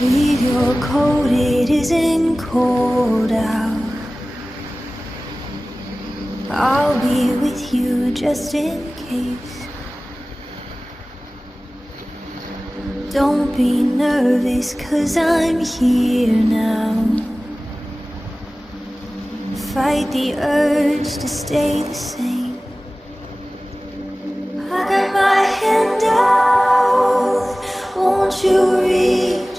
Leave your coat, it isn't cold out. I'll be with you just in case. Don't be nervous, 'cause I'm here now. Fight the urge to stay the same. I got my hand out, won't you reach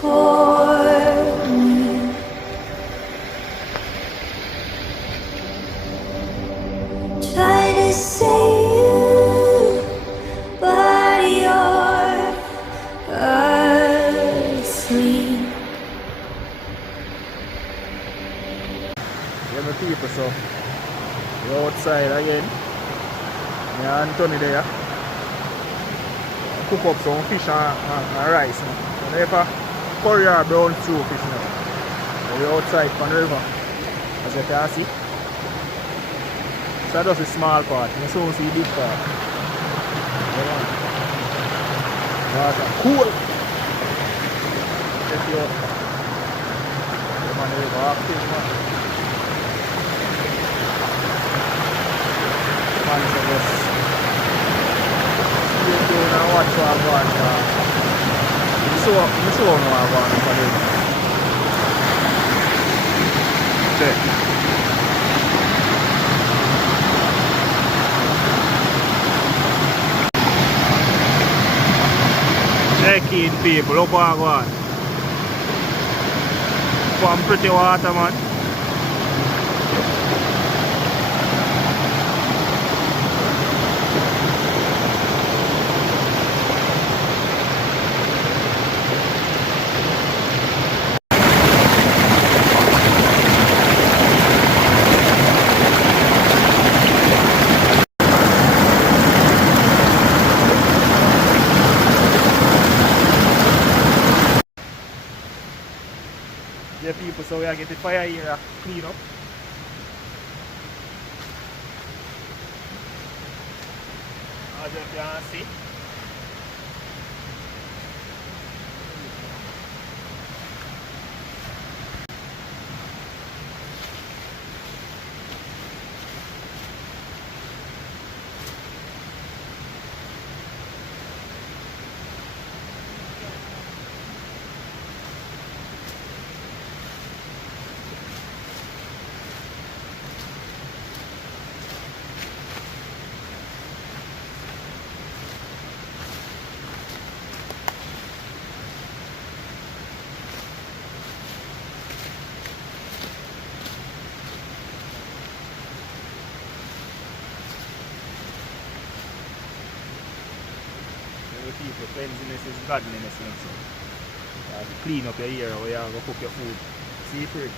for me? Try to say you, but you're asleep. Yeah, my people, so we're outside again. Me and Anthony there. Cook up some fish and rice. And never curry or brown stew fish now. So we're outside on the river, as you can see. So that's a small part. You soon see big part. Water cool. Check you out. The man river active, man. Man, so just stay tuned and watch what I'm going to show you what I'm going to do. Check. Check in, people. Look what I'm going. Some pretty water, man. Yeah, people, so we are getting the fire here clean up. As you can see. People, cleanliness is godliness, you know, so you have to clean up your area where you have to cook your food. See for it.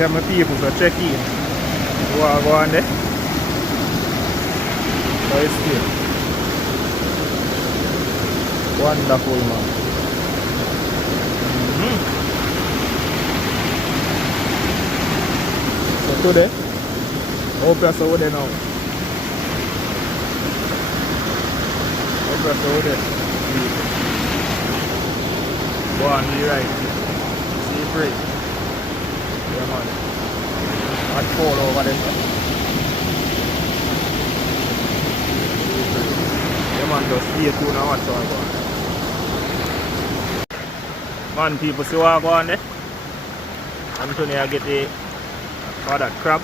Yeah, my people, so check in. Who are going there? So it's still wonderful, man. So today, hope you're so there now. Hope you're so there. Go on, be right. See free. Yeah, man. Not fall over there. Yeah, man, just stay tuned and watch what's going on. Man, people see what going on there. Anthony, I get the for that crab.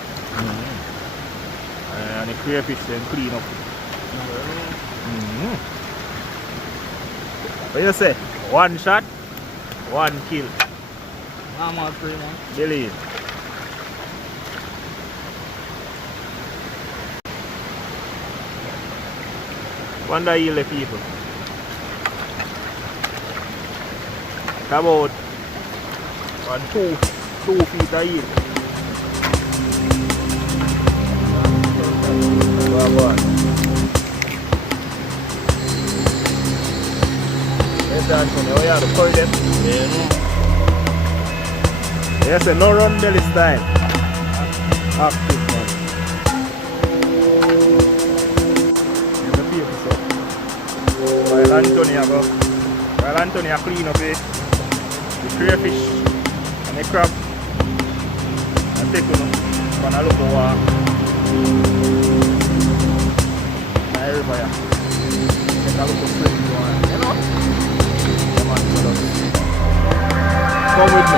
And the crayfish then clean up. What you say? One shot, one kill. Normal free, man. Believe. Wonder heal the people. About 2 feet of heat. Go on. Let's dance from here. We have to curry them. Yeah, no. Yes, no run belly style. Active, man. And the people, so. While Anthony clean up the crayfish and the crab. And take on a look over the river. Take a look of spring, you know? Come on, come with me.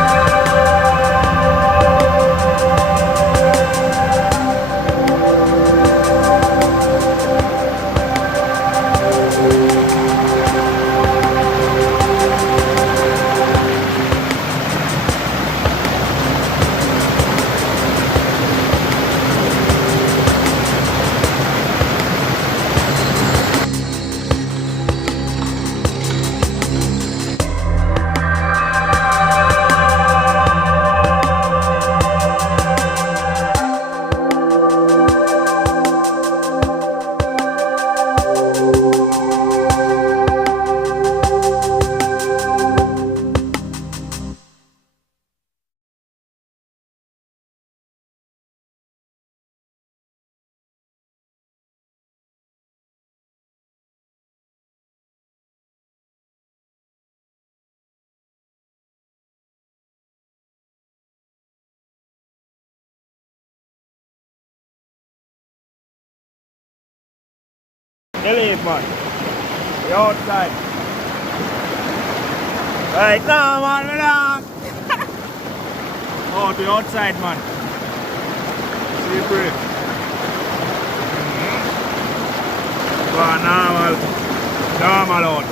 Believe, man. We're outside. Right now, man, we're down. Oh, the outside, man. See free. Go on, normal out.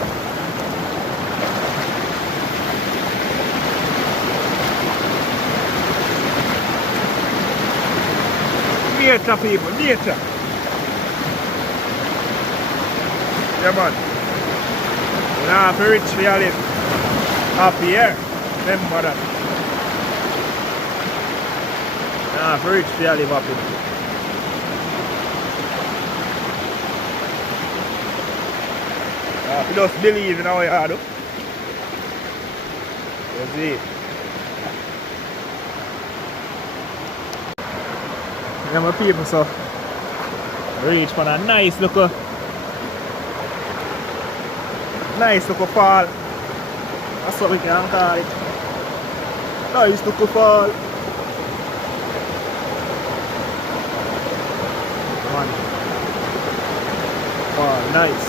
Nature, people, nature. Yeah, man. You know, if you rich for your live up here, remember that. Nah, if you rich for your live up here. If you just believe in how you do. You see. Yeah, my people, so reach for a nice little fall. That's what we can call it. Nice little fall. Man. Wow, nice.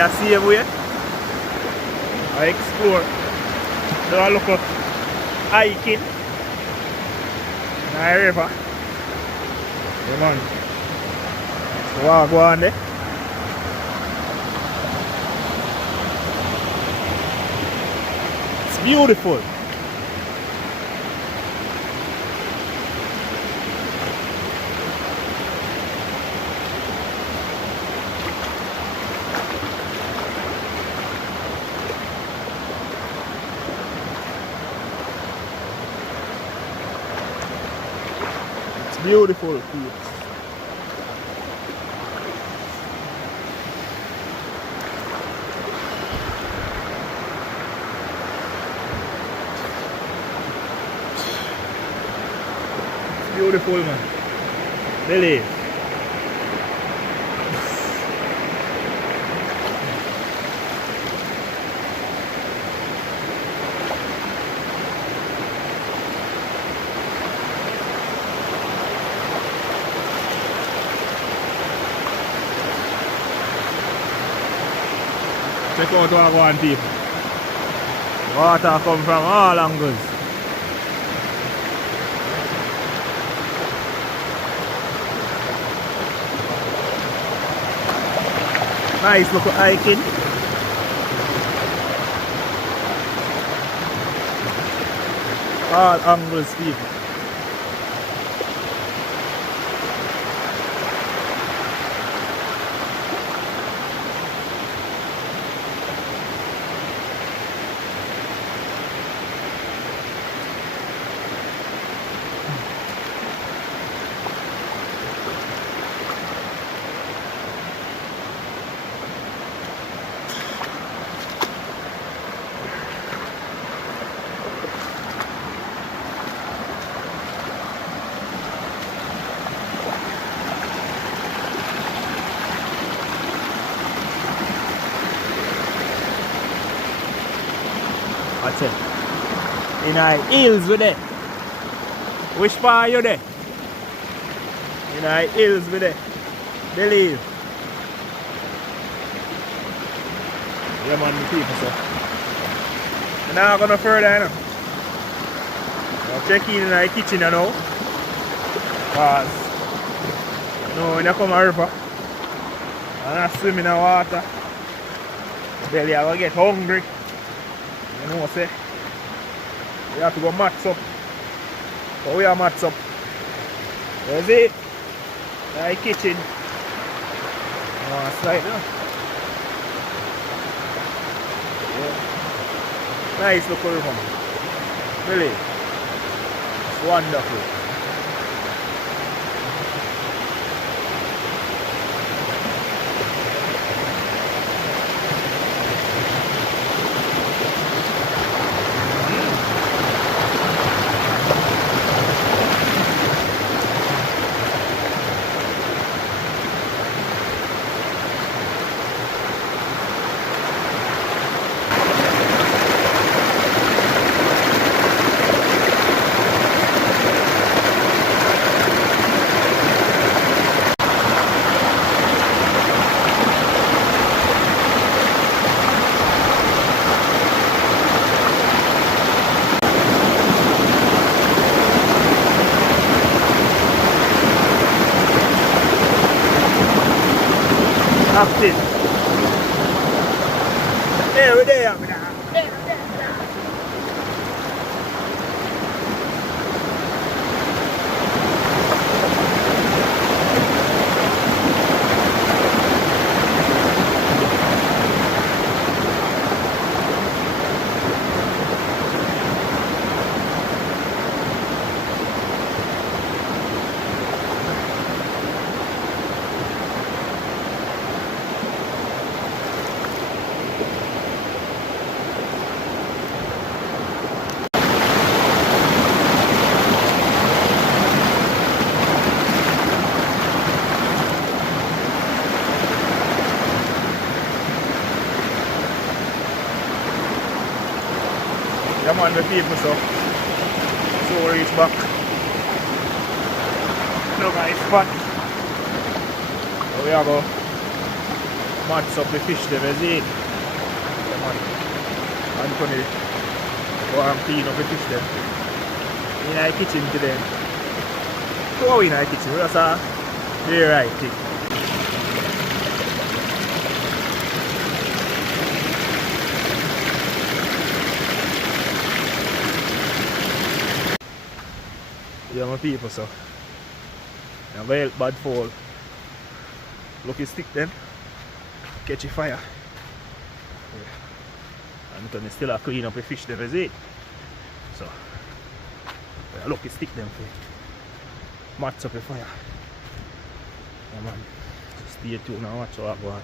I see him way. I explore. Do I look up hiking in the river. Yeah, man. So I go on there. It's beautiful. Beautiful people. It's beautiful, man. Believe. Check out what I want, people. Water come from all angles. Nice look at hiking. All angles, people. That's it. In our hills with it. Which part are you there? In our hills with it. Believe. Yeah, man, the people, so. And now I'm going to further, you know. I'll check in our kitchen, you know. Because, you know, when you come a river and I swim in the water, belly I will get hungry. You know what I say? We have to go mats up. So we are mats up. There's it. My kitchen. Slide now. Yeah. Nice look for river. Really. It's wonderful. Active. Hey, we're there. Come on, the people, so we reach back. No guys, but here we are go. mats up the fish them, you see it? Come on. Anthony go and clean up the fish them. In the kitchen today. Go in the kitchen, we just very right thing. Yeah, my people, so I'm going to help bad fall. Lucky stick then, catch a fire. Yeah. And Anthony still clean up the fish them, is it? So, yeah, lucky stick them for match up the fire. Yeah, man. So stay tuned and watch how that go on.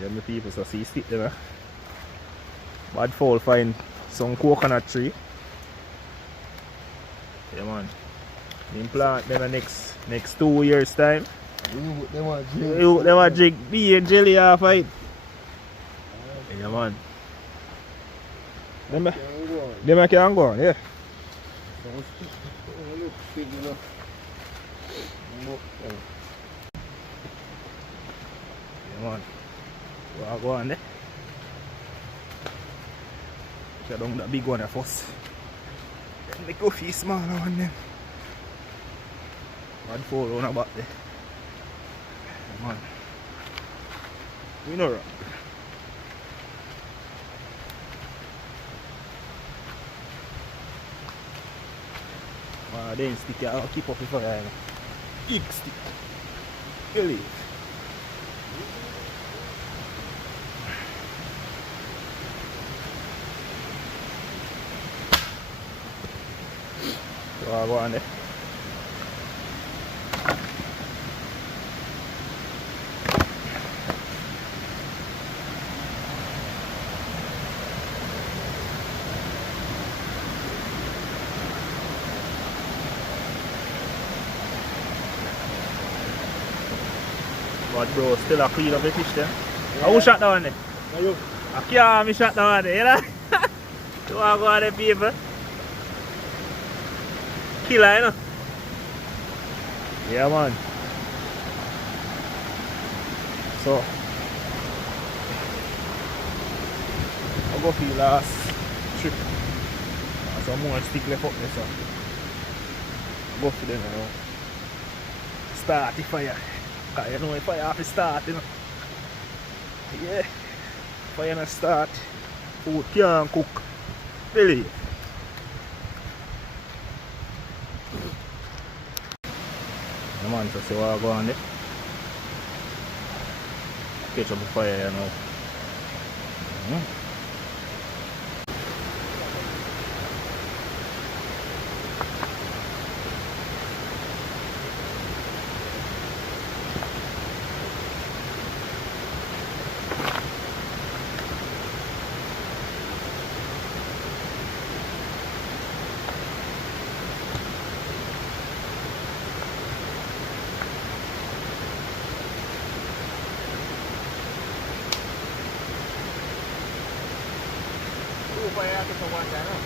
Yeah, my people, so see stick them. Bad fall find some coconut tree. Yeah, man. Implant them in the next 2 years time. They want They want drink beer and jelly off it. Yeah, man. Them can go on, yeah. Yeah, man. Go on there. Shut down that big one first. Then we go for the smaller one then. Bad fall on about there. Yeah, man. We know right. Then stick it, I'll keep up the fire. Big stick. Really. So I'll go on there. But bro, still a clean up the fish there. Yeah. Who shot down there? You. I can't me shot down there, you know? You want to go on there, people? Killer, you know? Yeah, man. So, I'll go for the last trip. There's some more stick left up there, so I'll go for them, you know. Start the fire. Cause you know if fire have to start, you know. Yeah. Fire not start, food can't cook. Really. The man to see what I go on there. Catch up the fire, you know. Fire out to one channel.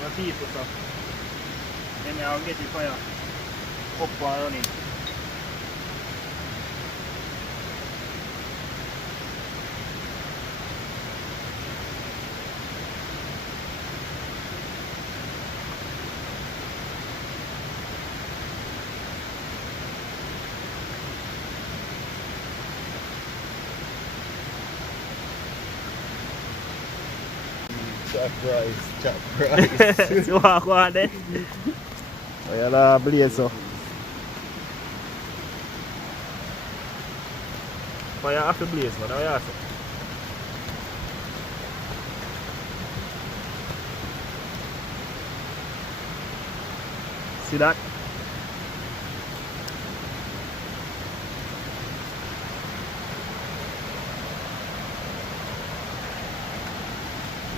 my people, so then I'll get the fire up and running. Chop rice. So walk on there. Oh, yeah, la blaze so. But you have to blaze, man. How you say? See that?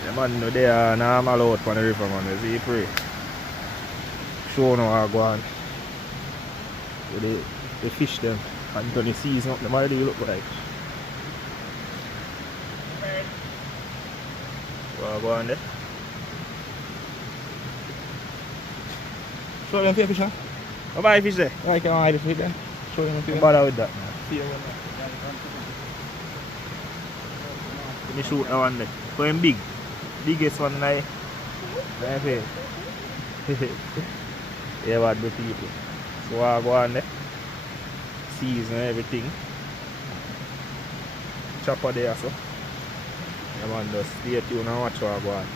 Yeah, man, no, they are normal out on the river, man. You see, pray. Show no how go on. So they fish them and when the season up, them already look like. What go on there? Show them fish, huh? What about the fish there? I can hide the fish then. Show them Don't bother with that, man. fish. Let me shoot that one there. For him big. Biggest one I pay. Yeah, bad the people. So I go on there. Season and everything. Chopper there so. Yeah man, just stay tuned and watch what I go on.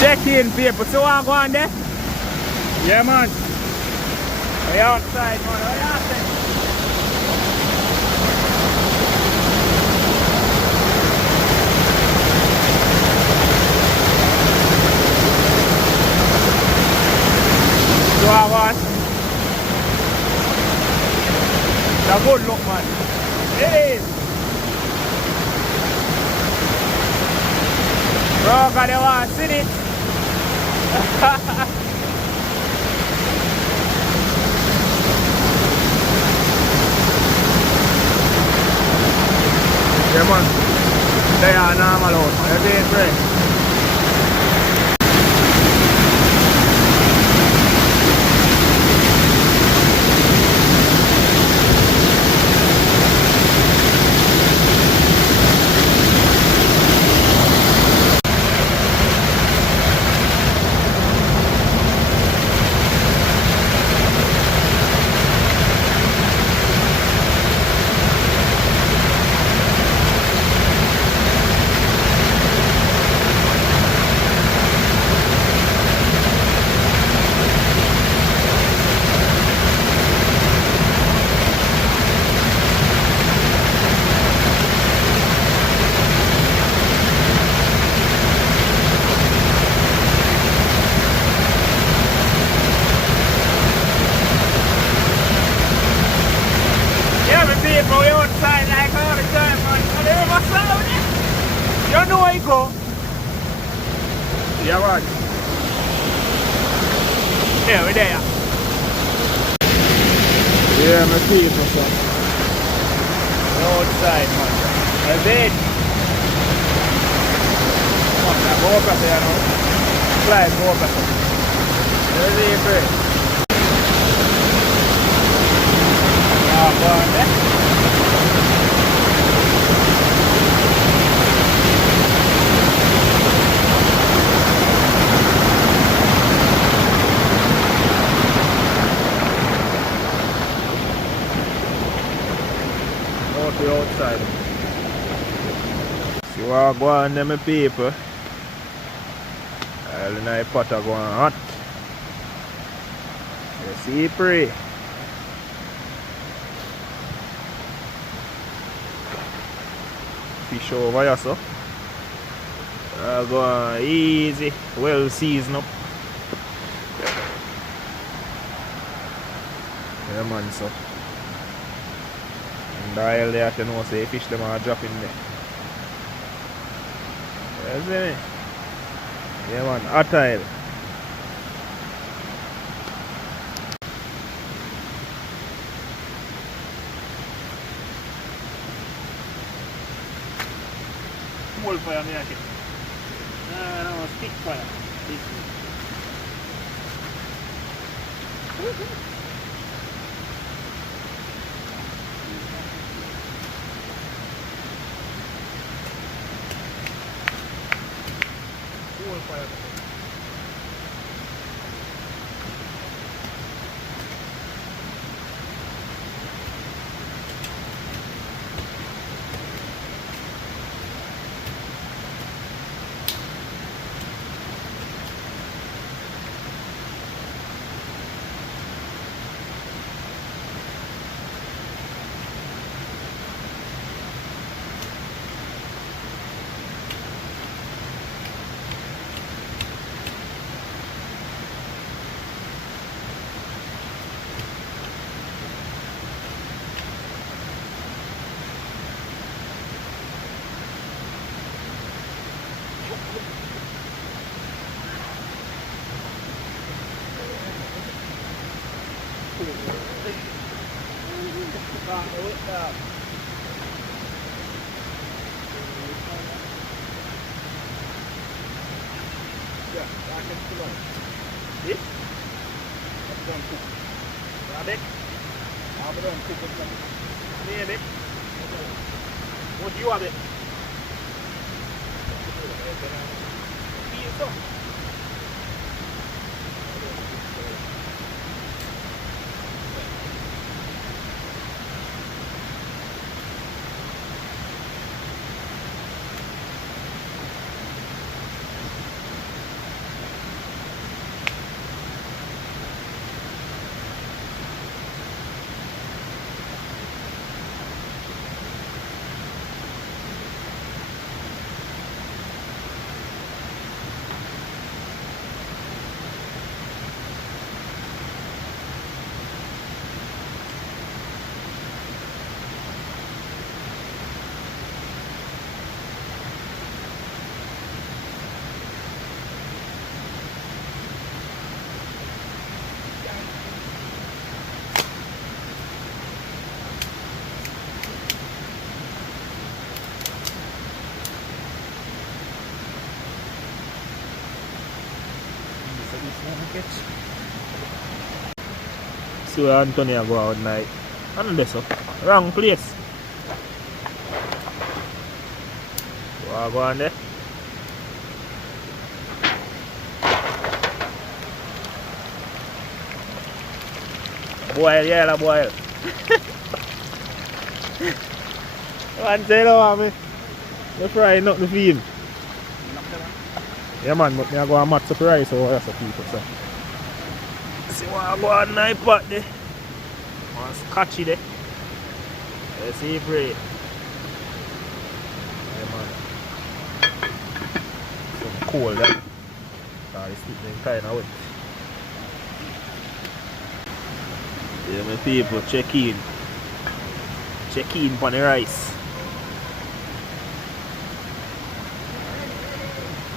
Check-in people, so I go on there? Yeah man. We outside man, we outside. So I want. That's a good look man. It is. Bro, got the one, see it? Yeah man, they are normal out, they're being fresh. You know I go. Yeah, what? Yeah, we're there. Yeah, my people, son. Outside, man. That's it. Come on, man. Go up there, you know. Slide, go up there. There's the break. Ah, go on there. Outside. See what go on there, my people. All the night pot are going hot. You see, pray. Fish over here, so. Go on easy, well seasoned up. Yeah, man, so. Dial there to know say fish them are dropping there. You see me? Yeah man, hot oil. Small fire me actually. No, stick fire. This fire. This? That's done cook. Rabbit? I'm done cook it. Maybe. What do you have it? Feel so. So Antonio go out night. And this up. Wrong place. Go on there. Boil, yeah, boil. One say no, man. You fry nothing for him. Yeah, man, but I go and match the price over here for people. So. See what I go on night pot there. One scotchy there. Let's see if it. Yeah, man. Some cold there. It's getting kind of wet. Yeah, my people, check in. Check in on the rice.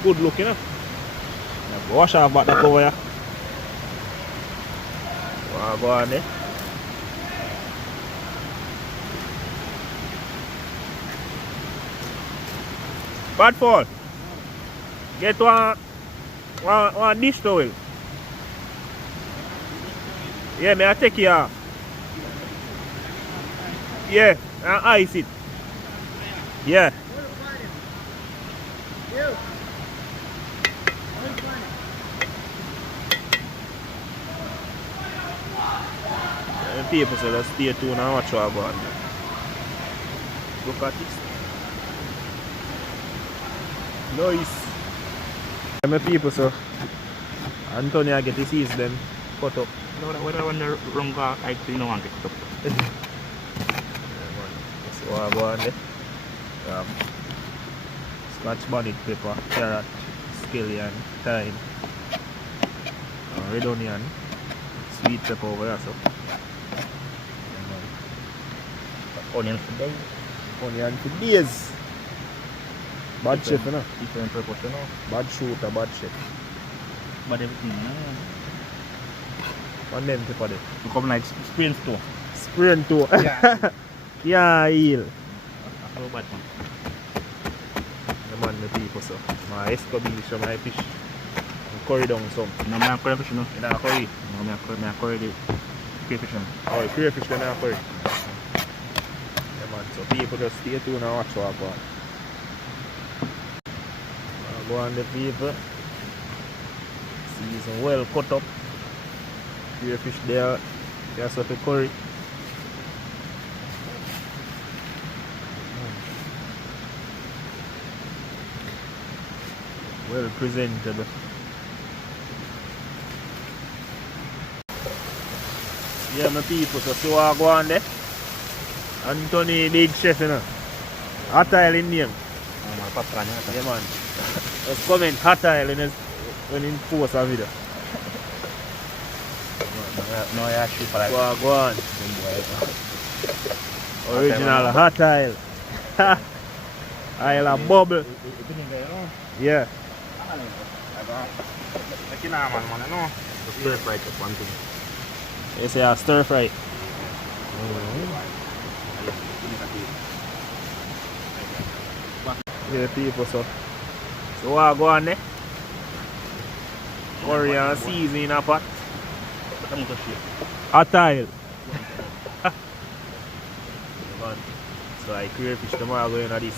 good look, you know. Wash off back the cover here. Go on there. Bad fall. Get one dish towel. Yeah, may I take it off? Yeah, and ice it. Yeah. People say let's stay tuned and watch what go on. Look at this. Nice. My people, so Antonio get his ears then cut up. No, whether when the wrong guy, I think no one get cut up. So I go on there. Scotch bonnet pepper, carrot, scallion, thyme, red onion, sweet pepper over there. So. Onion for days. Onion for days. Bad chef, you know. Different purpose, you know. Bad shooter, bad chef. But everything, One them pepper there. you come like sprain store. Sprain too. Yeah. Yeah, heal. How bad man? The man, the people, so. My escabeche, my fish. And curry down some. No, I curry fish, no. You know, curry. No, I curry the crayfish. Oh, the crayfish, then I curry. Yeah, man, so people just stay tuned and watch what I go on. Go on the people. Season well cut up. Crayfish there. That's what the curry. Well presented. Yeah, my people, so see what I go on there. Anthony, big chef, you know. Hot oil in name. Yeah, man. Just comment hot oil when he post a video. No, I actually for like. Go on. Original hot oil. Oil a bubble. Yeah. Stir fry is one thing. You say a stir fry. Yeah, people, so what go on there? Curry and season in a pot. Hot oil. So I crayfish tomorrow going at this.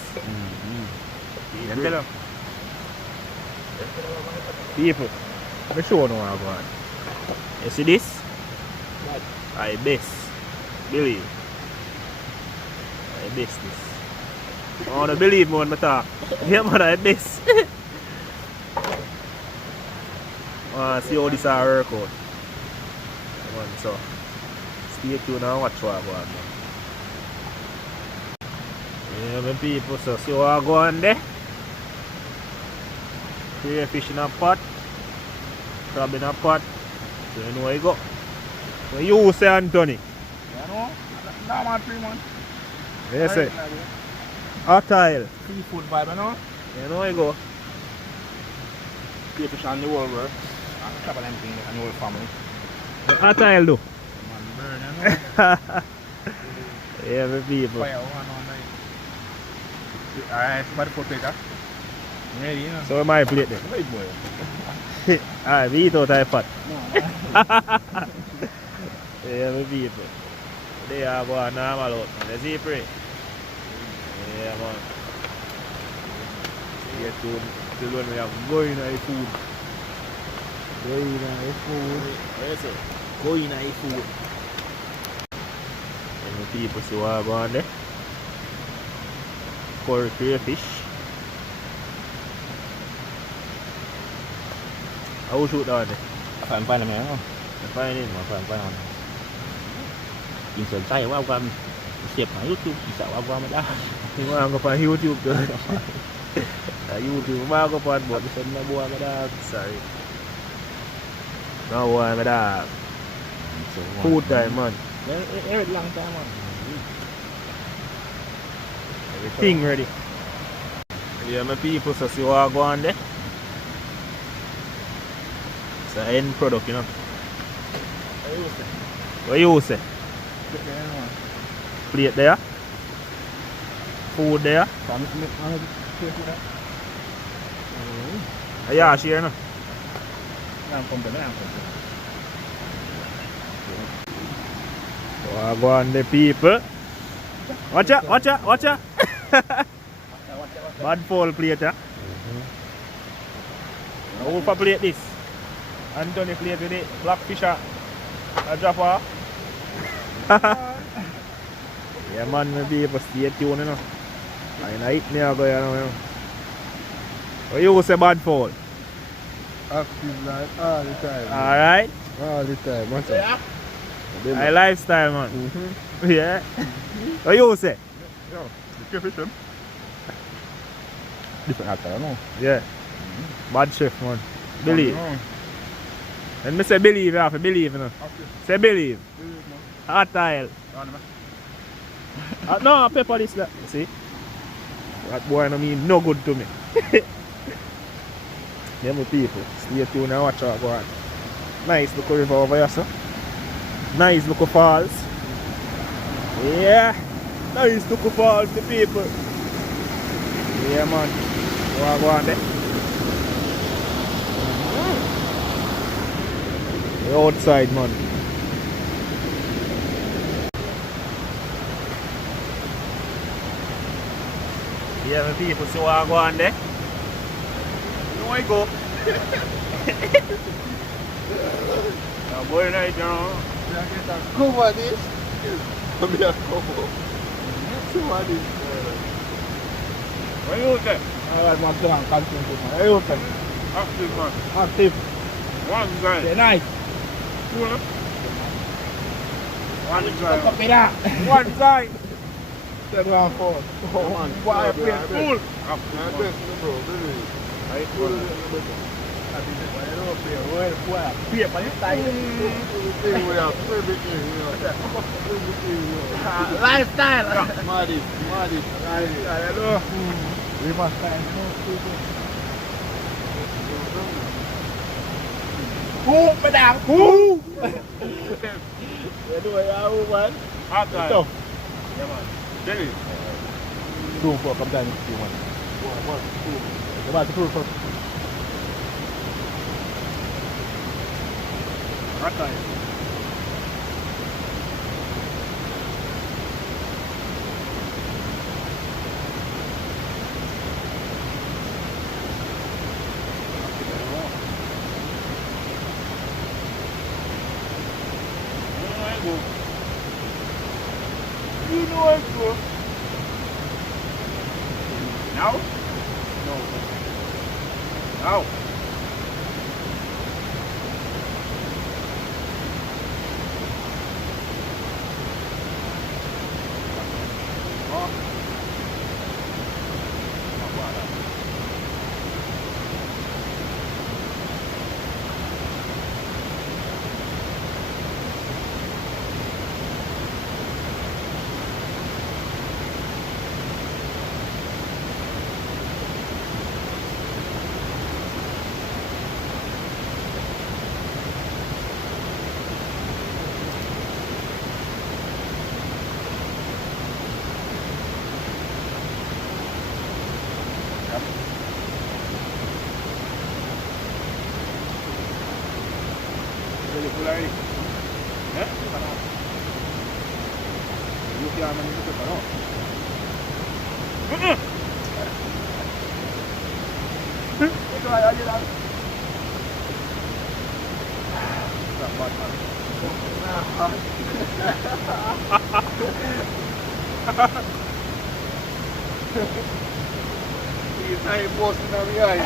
People, let me show you what I go on. You see this? I best. Believe. I best this. I want to believe more when I talk. Yeah, man, I best. See how this all work out. Come on, so stay tuned and watch what I go on. Yeah, my people, so see what I go on there. Crayfish in a pot, crab in a pot. So you know where you go. So you say, Anthony? Yeah, no, no man, 3 months. Yes, sir. Hot oil. Seafood vibe, you know? You know where you go. Crayfish on the whole world. And crab and everything and the whole family. Hot oil do. Man, burn, you know? Yeah, my people. Fire one on night. Alright, somebody put it up. Ready, you know? So my plate then. Wait, boy. Alright, we eat out of the pot. No, Yeah, my people. They are going normal out, man. Let's see pray. Yeah, man. Stay tuned till when we have going on the food. Going on the food. Yes, sir. Going on the food. And the people see what I go on there. Curry crayfish. How shoot down there? I'm fine, man. I'm fine in. I'm fine. กินเสริมไส้ว่าความเสียบหา YouTube สีสาวว่าไม่ได้ Thì mà có phải YouTube rồi. YouTube mà có phải bộ sân mà bùa mới đã sợi. Nó bùa mới đã food đấy man. Every long time man. Everything ready. Yeah, my people so see what go on there. the end product, you know. I use it. What you say? Get the end one. Plate there. Food there. Can I take it out? Yeah, share no. I'm company. Go on the people. Watch out, watch out, watch out. Bad fall plate, yeah. Who for plate this? Anthony plate with it. Black fisher. A drop off. Yeah man, my people stay tuned, you know. I eat me, I go, you know. What you say bad fall? Active like all the time. Alright. All the time. What's up? My lifestyle, man. Yeah. What you say? Yo, the fish him. Different actor, you know. Yeah. Bad chef, man. Believe. And me say believe, you have to believe, you know. Say believe. Hot tile. No, pepper this, like. See? That boy no mean no good to me. Yeah, my people. Stay tuned and watch out, go on. Nice look river over here, sir. Nice look falls. Yeah. Nice look falls, the people. Yeah, man. Go on there. The outside, man. Yeah, my people, see what I go on there? You know I go. I'm going right now. Cover this. I'm here cover. See what this. What you say? Alright, man, I'm concentrating. What you say? Active, man. Active. One guy. Say nice. Cool. One guy. Copy that. One guy. Take 1 4. Oh, man. Why I play Cool. I cool. Lifestyle. Maddy. Lifestyle. We must find more people. Who, madam? Who? You know how man? Hot guy. Tough. Yeah, man. Jenny. 2 4 come down to 1. 1 2. About the proof first. Hot guy. You know I go. Now? No. Now? Culinary. Eh? Lu kaya naman ito pa, no? Ito ay ayun lang. Isa yung boss na nabiyay.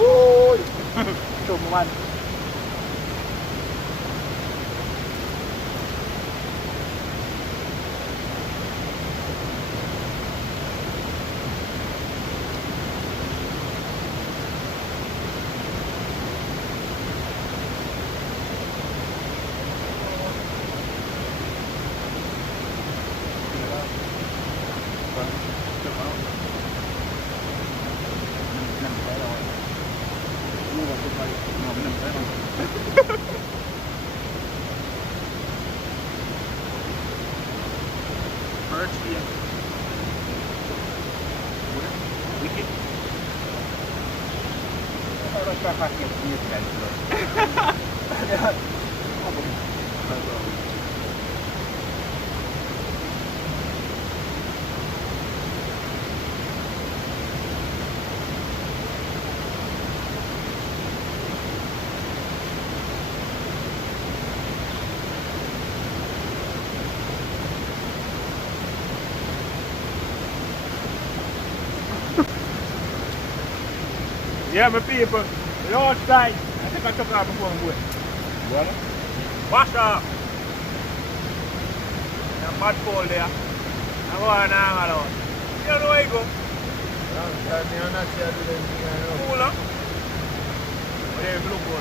Uy! Tumuman. Perch here. Wicked. Yeah, my people, we're outside. I think I took off before I'm going. What? Wash off. There's a mud pole there. I'm going on alone. You know where you go? Cooler. What do you look for?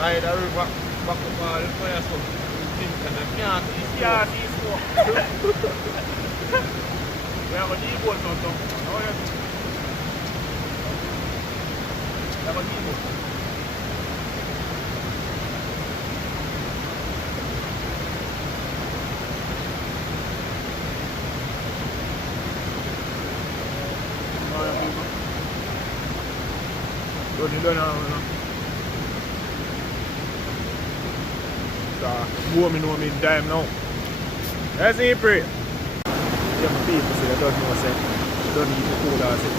I had a river back up all the fire so and I can't see Yeah, see smoke. We have a deep boat on top. How are you? We have a deep boat. Don't you don't know? Warming home in time now. That's April. Yeah, my people say they don't know say they don't eat the food as it.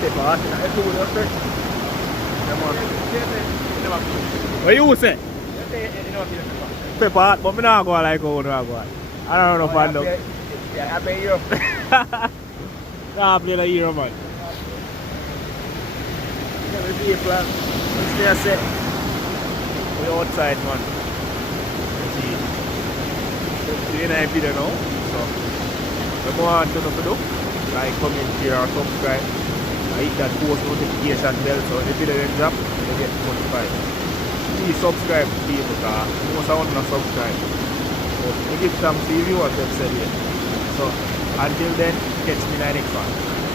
Pepper hot in the food, you say? What you say? Pepper hot, but I don't go like how I go. I don't know if I know. Yeah, I pay you. Nah, play the hero, man. Yeah, my people, what's there say? We're outside, man. Let's see. We're in a video now. So, if you want to know what to do, like, comment, share, or subscribe. I hit that post notification bell so when the video then drop, you get notified. Please subscribe, people, because most of them not subscribe. So, we give thanks to the viewers that said it. So, until then, catch me in the next one.